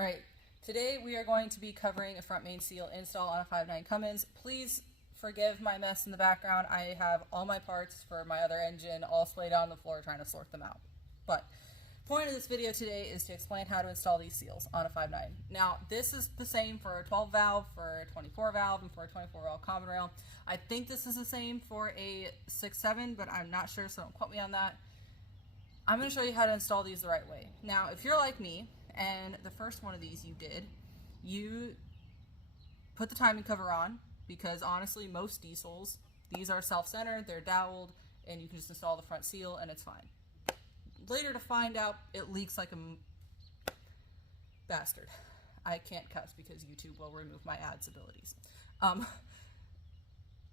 All right, today we are going to be covering a front main seal install on a 5.9 Cummins. Please forgive my mess in the background. I have all my parts for my other engine all splayed out on the floor trying to sort them out. But the point of this video today is to explain how to install these seals on a 5.9. Now, this is the same for a 12 valve, for a 24 valve, and for a 24 valve common rail. I think this is the same for a 6.7, but I'm not sure, so don't quote me on that. I'm going to show you how to install these the right way. Now, if you're like me, and the first one of these you put the timing cover on, because honestly most diesels, these are self-centered, they're doweled, and you can just install the front seal and it's fine. Later to find out it leaks like a bastard. I can't cuss because YouTube will remove my ads abilities.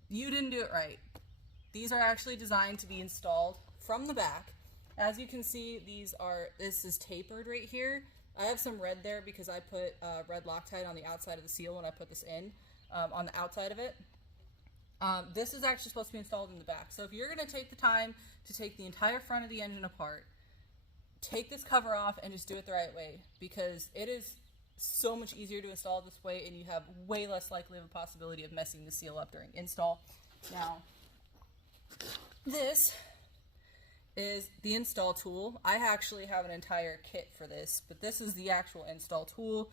You didn't do it right. These are actually designed to be installed from the back. As you can see, this is tapered right here. I have some red there because I put red Loctite on the outside of the seal when I put this in, on the outside of it. This is actually supposed to be installed in the back. So if you're going to take the time to take the entire front of the engine apart, take this cover off and just do it the right way, because it is so much easier to install this way and you have way less likely of a possibility of messing the seal up during install. Now, this is the install tool. I actually have an entire kit for this, but this is the actual install tool,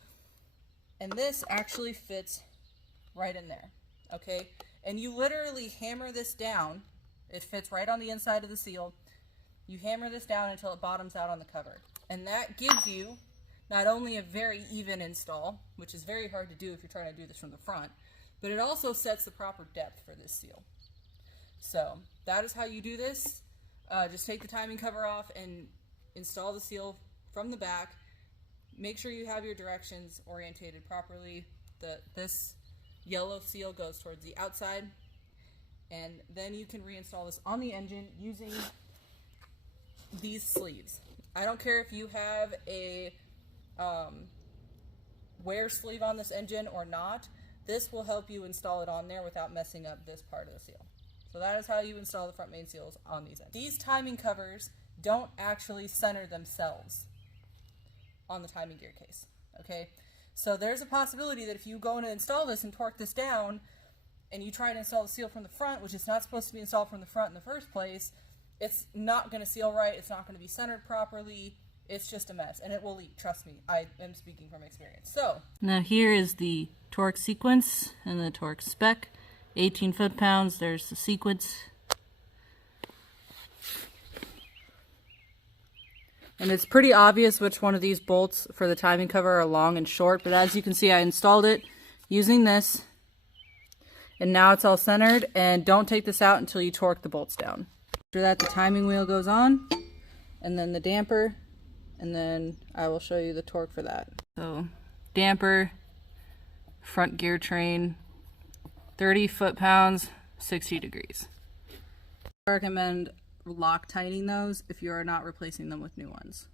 and this actually fits right in there, okay? And you literally hammer this down. It fits right on the inside of the seal. You hammer this down until it bottoms out on the cover, and that gives you not only a very even install, which is very hard to do if you're trying to do this from the front, but it also sets the proper depth for this seal. So that is how you do this. Just take the timing cover off and install the seal from the back. Make sure you have your directions orientated properly. This yellow seal goes towards the outside, and then you can reinstall this on the engine using these sleeves. I don't care if you have a wear sleeve on this engine or not. This will help you install it on there without messing up this part of the seal. So that is how you install the front main seals on these ends. These timing covers don't actually center themselves on the timing gear case, okay? So there's a possibility that if you go in and install this and torque this down and you try to install the seal from the front, which is not supposed to be installed from the front in the first place, it's not going to seal right, it's not going to be centered properly, it's just a mess, and it will leak, trust me. I am speaking from experience. So now here is the torque sequence and the torque spec. 18 foot-pounds, there's the sequence. And it's pretty obvious which one of these bolts for the timing cover are long and short, but as you can see I installed it using this, and now it's all centered. And don't take this out until you torque the bolts down. After that, the timing wheel goes on, and then the damper, and then I will show you the torque for that. So damper, front gear train, 30 foot-pounds, 60 degrees. I recommend Loctiting those if you are not replacing them with new ones.